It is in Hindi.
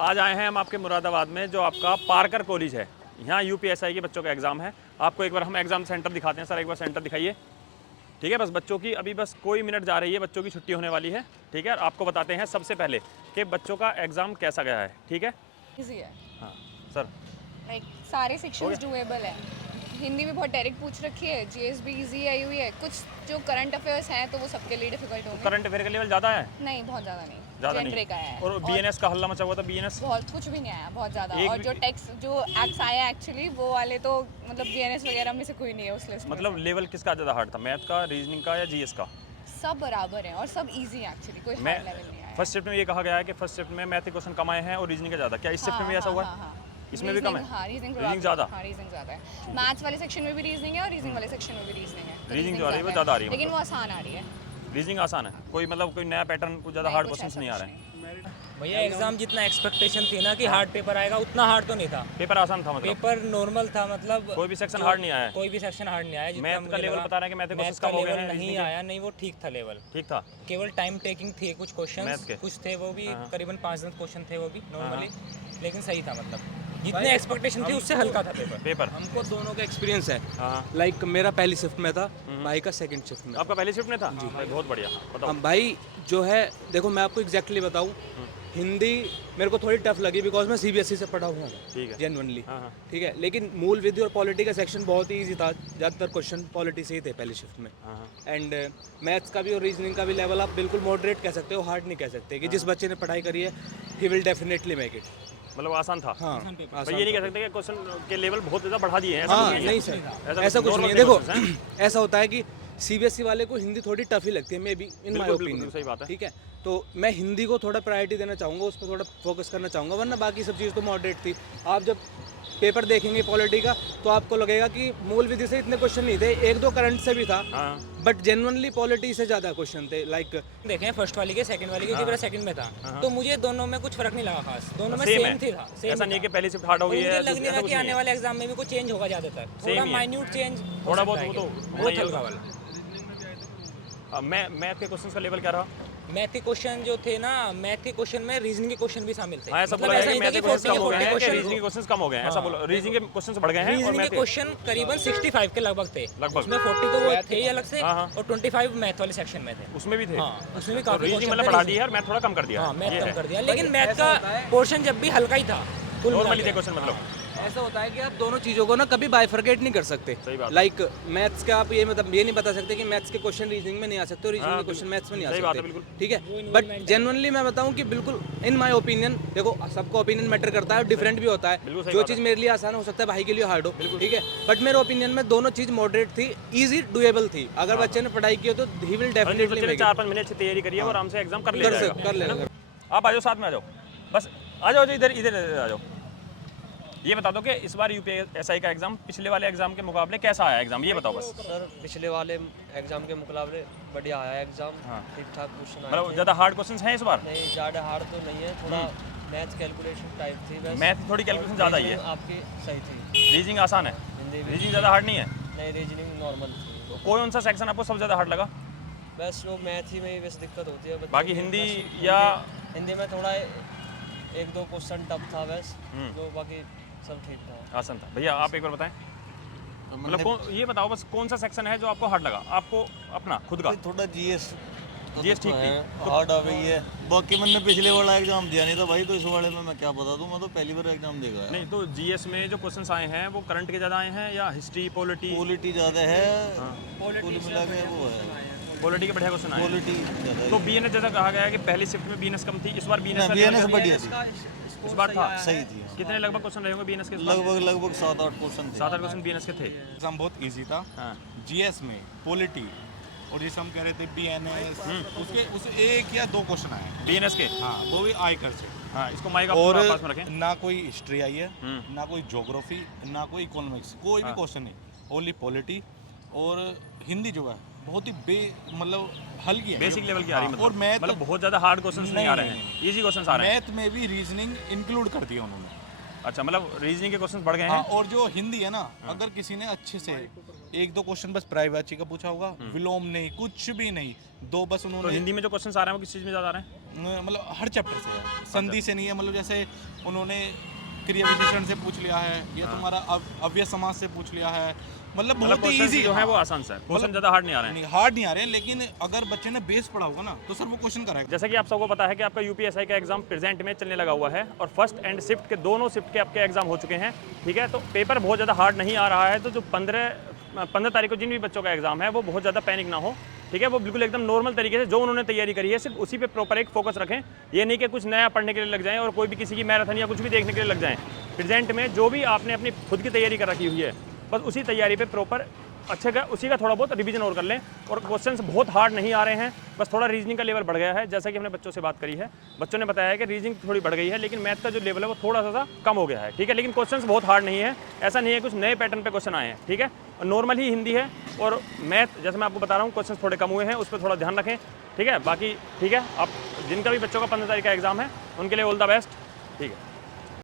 आज आए हैं हम आपके मुरादाबाद में, जो आपका पारकर कॉलेज है। यहाँ यूपीएसआई के बच्चों का एग्ज़ाम है। आपको एक बार हम एग्ज़ाम सेंटर दिखाते हैं। सर एक बार सेंटर दिखाइए। ठीक है, बस बच्चों की अभी बस कोई मिनट जा रही है, बच्चों की छुट्टी होने वाली है। ठीक है, आपको बताते हैं सबसे पहले कि बच्चों का एग्ज़ाम कैसा गया है। ठीक है, इजी है। हाँ सर, लाइक सारे हो सेक्शंस गया। डुएबल है। हिंदी भी बहुत डायरेक्ट पूछ रखी है, जीएस भी इजी आई हुई है। कुछ जो करंट अफेयर्स हैं तो वो सबके लिए डिफिकल्ट होंगे। करंट अफेयर का लेवल ज़्यादा है? नहीं, बहुत ज़्यादा नहीं। ज़्यादा नहीं। जेनरिक आया है और बीएनएस का हल्ला मचा हुआ था, बीएनएस बहुत कुछ भी नहीं आया, बहुत ज़्यादा। एक और जो भी- टेक्स्ट जो एक्ट्स आया एक्चुअली वो वाले तो मतलब बीएनएस वगैरह में से कोई नहीं है उस लिस्ट में मतलब से। लेवल किसका ज़्यादा हार्ड था, मैथ का, रीजनिंग का या जीएस का? सब बराबर हैं और सब इजी हैं एक्चुअली, कोई मैं हार्ड लेवल नहीं आया है। फर्स्ट शिफ्ट में ये कहा गया है कि फर्स्ट शिफ्ट में मैथ के क्वेश्चन कम आए हैं और रीजनिंग का ज़्यादा। क्या इस शिफ्ट में भी ऐसा हुआ है? इसमें भी कम है? हाँ, रीजनिंग ज़्यादा। हाँ, रीजनिंग ज़्यादा है। मैथ्स वाले सेक्शन में भी रीजनिंग है और रीजनिंग वाले सेक्शन में भी रीजनिंग है। तो रीजनिंग जो आ रही है वो ज़्यादा ज़्यादा आ रही है, लेकिन मतलब वो आसान आ रही है। रीजनिंग आसान है, कोई मतलब कोई नया पैटर्न, कुछ ज़्यादा नहीं, हार्ड कुछ क्वेश्चंस ऐसा नहीं आ कुछ रहे हैं। भैया एग्जाम जितना एक्सपेक्टेशन थी ना कि हार्ड पेपर आएगा उतना हार्ड तो नहीं था। पेपर आसान था मतलब? पेपर नॉर्मल था, मतलब कोई भी सेक्शन जो- हार्ड नहीं आया है? कोई भी सेक्शन हार्ड नहीं आया। जितना मैथ का मुझे लेवल लगा, बता रहे हैं कि मैथ के मैथ क्वेश्चंस का कम हो गए लेवल हैं, नहीं रीजनिंग आया, नहीं वो ठीक था लेवल। ठीक था। केवल टाइम टेकिंग थे कुछ क्वेश्चंस, मैथ के? कुछ थे वो भी हाँ। करीबन 5-10 क्वेश्चन थे वो भी नॉर्मली, लेकिन सही था। मतलब जितने एक्सपेक्टेशन थी उससे हल्का था पेपर। पेपर हमको दोनों का एक्सपीरियंस है। हाँ। लाइक मेरा पहली शिफ्ट में था, भाई का सेकंड शिफ्ट में। आपका पहले शिफ्ट में था जी? भाई बहुत बढ़िया, बताओ। हम भाई जो है, देखो मैं आपको एग्जैक्टली बताऊं, हिंदी मेरे को थोड़ी टफ लगी बिकॉज मैं सीबीएसई से पढ़ा हुआ हूँ ठीक है। जेन्युइनली। हाँ, हाँ। ठीक है, लेकिन मूल विधि और पॉलिटी का सेक्शन बहुत ही ईजी था। ज़्यादातर क्वेश्चन पॉलिटी से ही थे पहली शिफ्ट में। हाँ, एंड मैथ्स का भी और रीजनिंग का भी लेवल आप बिल्कुल मॉडरेट कह सकते हो, हार्ड नहीं कह सकते कि जिस बच्चे ने पढ़ाई करी है he will definitely make it. मतलब आसान था। हाँ, भाई ये नहीं कह सकते कि क्वेश्चन के लेवल बहुत ज़्यादा बढ़ा दिए हैं, ऐसा हाँ कुछ नहीं है। सर, ऐसा कुछ नहीं है। normal देखो questions हैं। ऐसा होता है कि सीबीएसई वाले को हिंदी थोड़ी टफ ही लगती है, मे बी इन माय बिल्कुल, ओपिनियन। बिल्कुल, सही बात है। ठीक है, तो मैं हिंदी को थोड़ा प्रायोरिटी देना चाहूँगा, उस पर थोड़ा फोकस करना चाहूँगा, वरना बाकी सब चीज़ तो मॉडरेट थी। आप जब पेपर देखेंगे पॉलिटी का तो आपको लगेगा कि मूल विधि से इतने क्वेश्चन नहीं थे, एक दो करंट से भी था, हाँ, बट जेन्युइनली पॉलिटी से ज़्यादा क्वेश्चन थे। लाइक देखें फर्स्ट वाली के सेकंड वाली, क्योंकि मेरा सेकंड में था, तो मुझे दोनों में कुछ फर्क नहीं लगा खास, दोनों में सेम सेम है। थी था। ऐसा नहीं है कि पहली शिफ्ट हार्ड हो गई मुझे है, लग नहीं ऐसा रहा कुछ कि नहीं आने है। वाले एग्जाम में भी कुछ चेंज होगा ज़्यादातर, थोड़ा ही है। माइन्यूट चेंज थोड़ा बहुत वो तो होना बहुत ही हल्का होगा। वाला। मैथ के क्वेश्चंस का लेवल क्या रहा? मैथ के क्वेश्चन जो थे ना, मैथ के क्वेश्चन में रीजनिंग के क्वेश्चन भी शामिल थे। हाँ, ऐसा मतलब बोला है कि नहीं मैथ था के कि क्वेश्चंस 40 कम हो गए हैं, कि क्वेश्चन रीजनिंग के क्वेश्चंस कम हो गए हैं, ऐसा बोला। रीजनिंग के क्वेश्चंस बढ़ गए हैं और रीजनिंग मैथ के के क्वेश्चन करीबन 65 के लगभग थे। लगभग। उसमें 40 तो वो थे ही अलग से, हाँ, हाँ। और 25 मैथ वाले सेक्शन में थे। उसमें भी थे। हाँ, उसमें भी तो काफी रीजनिंग क्वेश्चन मतलब थे बढ़ा reasoning। दी है और मैथ थोड़ा कम कर दिया हाँ, है, मैथ ये कम है। कर दिया, लेकिन मैथ ऐसा का होता है- पोर्शन जब भी हल्का ही था। कुल मिला नॉर्मली के। थे क्वेश्चन मतलब। ऐसा होता है कि आप दोनों चीज़ों को ना कभी बाइफरकेट नहीं कर सकते। सही बात है। लाइक मैथ्स के आप ये मतलब ये नहीं बता सकते कि मैथ्स के क्वेश्चन रीजनिंग में नहीं आ सकते और रीजनिंग हाँ, के क्वेश्चन मैथ्स में नहीं आ सही बात है, सकते। बिल्कुल। ठीक है, बट जेन्युइनली मैं बताऊं कि बिल्कुल इन माय ओपिनियन, देखो सबका ओपिनियन मैटर करता है और डिफरेंट भी होता बिल्कुल है। सही जो बात चीज़ है। मेरे लिए आसान हो सकता है भाई के लिए हार्ड हो। ठीक है, बट मेरे ओपिनियन में दोनों चीज़ मॉडरेट थी, इजी डुएबल थी। अगर बच्चे ने पढ़ाई की हो तो ही विल और जिस डेफिनेटली बच्चे ने मेक 4-5 महीने अच्छी तैयारी करी है वो आराम से एग्जाम कर ले जाएगा। कर है ना? लेगा। आप आ जाओ, साथ में आ जाओ, बस आ जाओ, इधर इधर आ जाओ। ये बता दो कि इस बार यूपीएसआई का एग्जाम पिछले वाले एग्जाम के मुकाबले कैसा आया एग्जाम, ये बताओ बस। सर पिछले वाले एग्जाम के मुकाबले बढ़िया आया एग्जाम। हाँ। ठीक ठाक क्वेश्चन आए मतलब थे। ज़्यादा हार्ड क्वेश्चंस हैं इस बार? नहीं ज़्यादा हार्ड तो नहीं है, थोड़ा मैथ्स कैलकुलेशन टाइप थी बस। मैथ थोड़ी कैलकुलेशन और ज़्यादा ही है। रीजनिंग आपकी सही थी। रीजनिंग आसान है, हिंदी भी रीजनिंग ज़्यादा हार्ड नहीं है। नहीं, रीजनिंग नॉर्मल थी। तो कौन सा सेक्शन आपको सबसे ज़्यादा हार्ड लगा? बस वो मैथ ही में ही बस दिक्कत होती है बच्चों बाकी की। हिंदी बस या हिंदी में थोड़ा एक दो क्वेश्चन टफ था बस, तो बाकी सब ठीक था। आसान था? भैया आप एक बार बताएं, मतलब ये बताओ बस कौन सा सेक्शन है जो आपको हार्ड लगा, आपको अपना खुद का? थोड़ा जीएस जीएस ठीक थी? तो हार्ड आ गई है। बाकी मैंने पिछले वाला एग्जाम दिया नहीं था भाई, तो इस वाले में मैं क्या बता दूं, मैं तो पहली बार एग्जाम देगा है। नहीं, तो जीएस में जो क्वेश्चंस आए हैं वो करंट के ज़्यादा आए हैं या हिस्ट्री, पॉलिटी? क्वालिटी ज़्यादा है, कुल मिला के वो है, पॉलिटी के बढ़िया क्वेश्चन आए हैं। क्वालिटी ज़्यादा है। तो बीएनएस जैसा कहा गया है कि पहली शिफ्ट में बीएनएस कम थी, इस बार बीएनएस बीएनएस बढ़िया थी, इस बार था? सही थी। कितने लगभग क्वेश्चन रहे होंगे बीएनएस के? लगभग 7-8 क्वेश्चन थे। 7-8 क्वेश्चन बीएनएस के थे। एग्ज़ाम बहुत इजी था। हाँ, जीएस में पॉलिटी और जैसे हम कह रहे थे बीएनएस, उस एक या दो क्वेश्चन आए हैं। बीएनएस के। हाँ, वो भी आयकर से। हाँ, इसको माइक आप और पास में रखें। ना कोई हिस्ट्री आई है, ना कोई ज्योग्राफी, ना कोई इकोनॉमिक्स, कोई भी क्वेश्चन नहीं, ओनली पॉलिटी। और हिंदी जो है बहुत ही मतलब हल्की है, बेसिक लेवल की आ रही है, और मैथ मतलब बहुत ज़्यादा हार्ड क्वेश्चंस नहीं आ रहे हैं, इजी क्वेश्चंस आ रहे हैं। मैथ में भी रीजनिंग इंक्लूड कर दिया उन्होंने। अच्छा, मतलब रीजनिंग के क्वेश्चंस बढ़ गए हाँ, हैं। और जो हिंदी है ना, अगर किसी ने अच्छे से एक दो क्वेश्चन बस पर्यायवाची का पूछा होगा, विलोम नहीं, कुछ भी नहीं, दो बस तो उन्होंने। हिंदी में जो क्वेश्चंस आ रहे हैं वो किस चीज़ में ज़्यादा आ रहे हैं? मतलब हर चैप्टर से है, संधि से नहीं है। मतलब जैसे उन्होंने क्रिया विशेषण से पूछ लिया है, या तुम्हारा अव्यय समास से पूछ लिया है। मतलब बहुत ही क्वेश्चन इजी जो है वो आसान से, क्वेश्चन ज़्यादा हार्ड नहीं आ रहे हैं। नहीं, हार्ड नहीं आ रहे, लेकिन अगर बच्चे ने बेस पढ़ा होगा ना तो सर वो क्वेश्चन कराएगा। जैसे कि आप सबको पता है कि आपका यूपीएसआई का एग्जाम प्रेजेंट में चलने लगा हुआ है और फर्स्ट एंड शिफ्ट के दोनों शिफ्ट के आपके एग्जाम हो चुके हैं, ठीक है। तो पेपर बहुत ज़्यादा हार्ड नहीं आ रहा है, तो जो 15 तारीख को जिन भी बच्चों का एग्जाम है वो बहुत ज़्यादा पैनिक ना हो, ठीक है। वो बिल्कुल एकदम नॉर्मल तरीके से जो उन्होंने तैयारी करी है सिर्फ उसी पे प्रॉपर एक फोकस रखें। ये नहीं कि कुछ नया पढ़ने के लिए लग जाएं और कोई भी किसी की मैराथन या कुछ भी देखने के लिए लग जाएं। प्रेजेंट में जो भी आपने अपनी खुद की तैयारी कर रखी हुई है, बस उसी तैयारी पे प्रॉपर अच्छे का उसी का थोड़ा बहुत रिवीजन और कर लें। और क्वेश्चंस बहुत हार्ड नहीं आ रहे हैं, बस थोड़ा रीजनिंग का लेवल बढ़ गया है। जैसा कि हमने बच्चों से बात करी है, बच्चों ने बताया है कि रीजनिंग थोड़ी बढ़ गई है, लेकिन मैथ का जो लेवल है वो थोड़ा सा कम हो गया है, ठीक है। लेकिन क्वेश्चंस बहुत हार्ड नहीं है, ऐसा नहीं है कुछ नए पैटर्न पे क्वेश्चन आए हैं, ठीक है। नॉर्मल ही हिंदी है और मैथ जैसे मैं आपको बता रहा हूँ क्वेश्चन थोड़े कम हुए हैं, उस पर थोड़ा ध्यान रखें, ठीक है। बाकी ठीक है, आप जिनका भी बच्चों का 15 तारीख का एग्जाम है उनके लिए ऑल द बेस्ट, ठीक है।